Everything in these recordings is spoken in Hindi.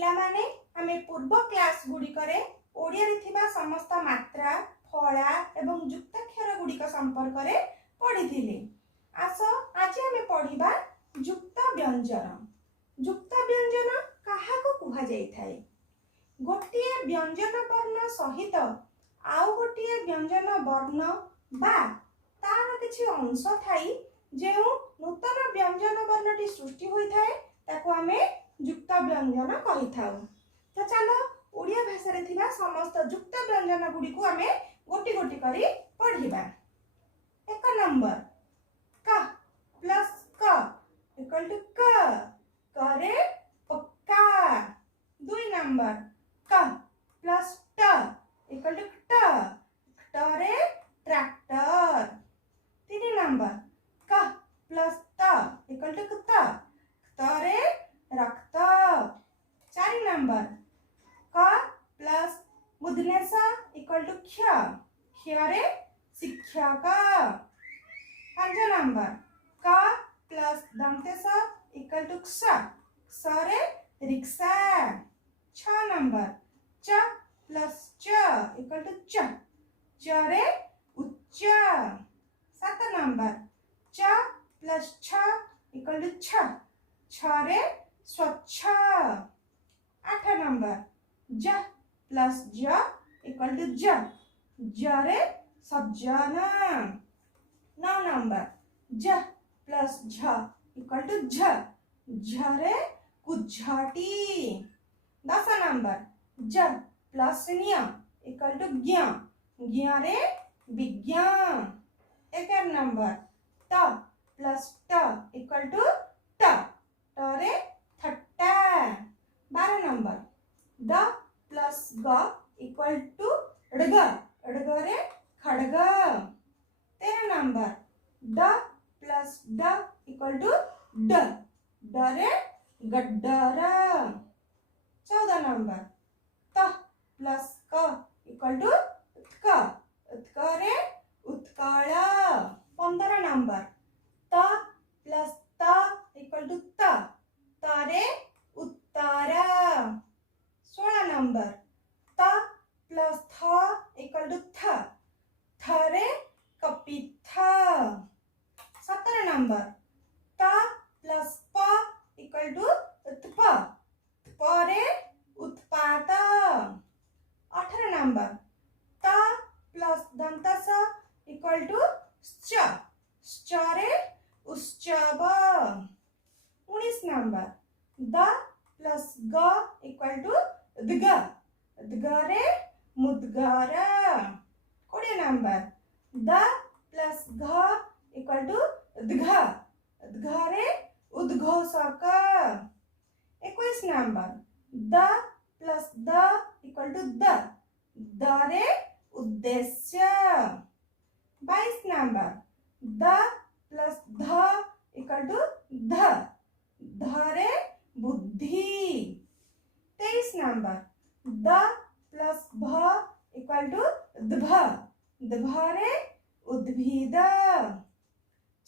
पिला माने आमे पूर्व क्लास गुड़िकरे ओडिया रे थिबा समस्त मात्रा फला एवं युक्ताक्षर गुड़िक संपर्क रे पढ़िथिले। आस आज आमे पढ़िबा युक्त व्यंजन। युक्त व्यंजन काहाको कुहा जाई थाए? गोटिए व्यंजन वर्ण सहित आउ गोटिए व्यंजन वर्ण बा तार किछि अंश थाई जेउ नूतन व्यंजन वर्णटी सृष्टि होई थाए ताको आमे युक्त व्यंजन कहि थाउ। तो चलो ओडिया भाषा रे थिबा समस्त युक्त व्यंजन गुडी को आमे गोटी गोटी करी पढ़िबा। एक नंबर क प्लस क इक्वल टू क करे पक्का। दुई नंबर क प्लस ट इक्वल टू ट टरे ट्रैक्टर। तीन नंबर क प्लस त इक्वल टू त तरे रक्त। चार नंबर क प्लस बुधनेश इक्वल टू क्ष क्षरे शिक्षक। पांच नंबर क प्लस दंतेश इक्वल टू क्ष क्षरे रिक्शा। छ नंबर च प्लस च इक्वल टू च चरे उच्च। सात नंबर च प्लस छ इक्वल टू छ छरे स्वच्छ। आठ नंबर ज प्लस ज इक्वल टू ज जरे सज्जन। नौ नंबर ज प्लस झ इक्वल टू झ झरे कुझटी। दस नंबर ज प्लस न्य इक्वल टू ज्ञ ज्ञरे विज्ञान। 11 नंबर त प्लस ट इक्वल टू ट टरे थट्टा। 12 नंबर द प्लस ग equal to drug ड़गरे Kharga. 13 number ड प्लस ड इक्वल टू ड डरे गड्डर। 14 नंबर त प्लस क इक्वल टू उत्क उत्करे उत्कल। 15 नंबर त प्लस त इक्वल टू त तरे उत्तर। 16 नंबर त प्लस थ इक्वल टू थ थरे कपिथ। 17 नंबर त प्लस प इक्वल टू उत्प परे उत्पात। 18 नंबर त प्लस दंतस इक्वल टू च चरे उत्सव। 19 नंबर द प्लस ग इक्वल टू दग दगरे मुदगर। 20 नंबर द प्लस घ इक्वल टू दघ दघरे उद्घोषक। 21 नंबर द प्लस द इक्वल टू द दरे उद्देश्य। 22 नंबर द प्लस ध इक्वल टू ध धरे बुद्धि। 23 नंबर द प्लस भ इक्वल टू दभ दभरे उद्भिद।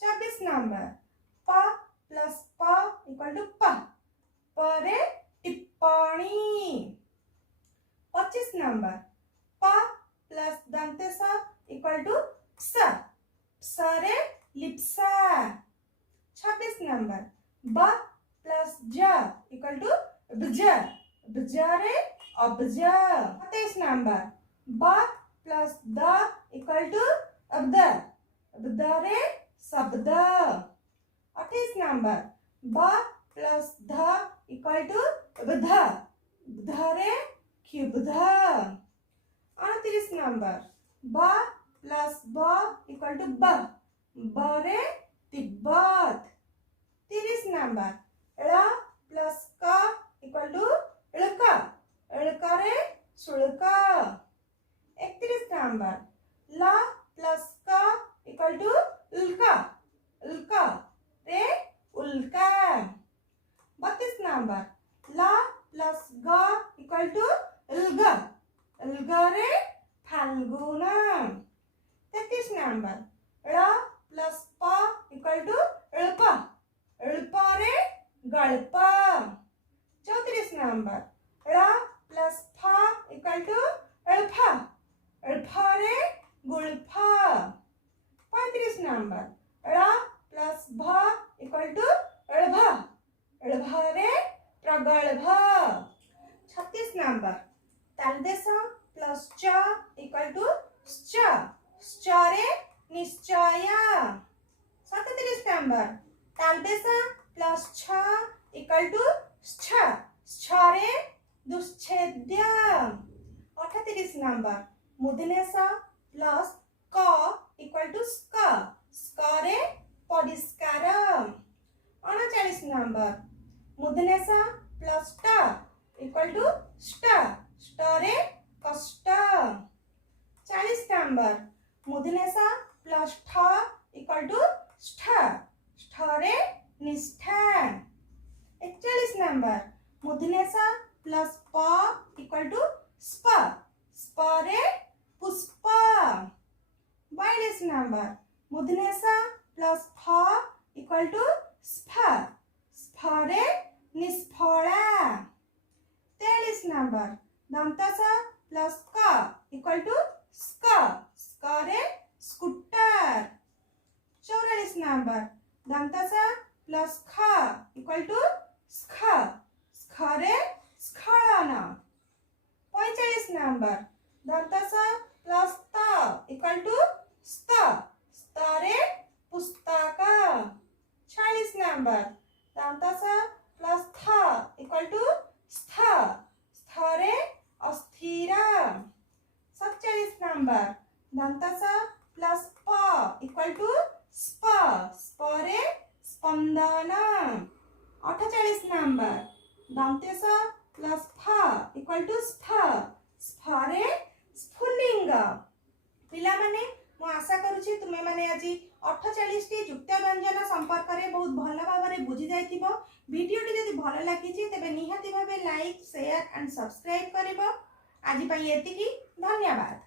24 नंबर प प्लस प इक्वल टू प परे टिप्पणी। 25 नंबर प प्लस दंतेश इक्वल टू स सरे लिप्सा। 26 नंबर ब प्लस ज इक्वल टू ब्ज ब्जरे अब्ज। 27 नंबर ब प्लस द इक्वल टू अब्द अब्दरे शब्द। 28 नंबर ब प्लस ध इक्वल टू बध धरे क्षुब्ध। 29 नंबर ब प्लस ब इक्वल टू ब बरे तिब्बत। 30 नंबर ळ प्लस क इक्वल टू ळक ळकरे शुल्क। 31 नंबर ल प्लस क इक्वल टू उल्क उल्क रे उल्का। 32 नंबर ल प्लस ग इक्वल टू उल्ग उल्गरे फाल्गुन। 33 नंबर ळ प्लस प इक्वल टू अल्प अल्परे गल्प। 34 नंबर वल्लभ। 36 नंबर तालदेश प्लस च इक्वल टू श्च, श्चरे निश्चय। 37 नंबर तालदेश प्लस छ इक्वल टू श्च, श्चरे दुश्छेद्य। 38 नंबर मूर्धन्यस प्लस क इक्वल टू स्क, स्करे परिष्कार। 39 नंबर मूर्धन्यस प्लस ट इक्वल टू ष्ट, ष्टरे कष्ट। 40 नंबर मूर्धन्यस प्लस ठ इक्वल टू ष्ठ, ष्ठरे निष्ठा। 41 नंबर मूर्धन्यस प्लस प इक्वल टू स्प, स्परे पुष्प। 42 नंबर मूर्धन्यस प्लस फ इक्वल टू स्फ, स्फरे निष्फला। 43 नंबर दंतस प्लस क इक्वल टू स्क, स्करे स्कूटर। 44 नंबर दंतस प्लस ख इक्वल टू स्ख, स्खरे स्खलन। 45 नंबर दंतस प्लस त इक्वल टू स्त, स्तरे पुस्तक। 46 नंबर दंतस प्लस थ इक्वल टू स्थ, स्थरे अस्थिर। 47 नंबर दंतस प्लस प इक्वल टू स्प, स्परे स्पंदन। 48 नंबर दंतेस प्लस फ इक्वल टू स्फ, स्फरे स्फुलिंग। पिला माने मु आशा करूची तुमे माने आज 48 टी युक्त व्यंजन संपर्क रे बहुत भल भाव बुझी जाइथिबो। वीडियो टी जदि भल लागिची तेबे निहाती भाबे लाइक शेयर एंड सब्सक्राइब करिवो। आज पई एतिकी, धन्यवाद।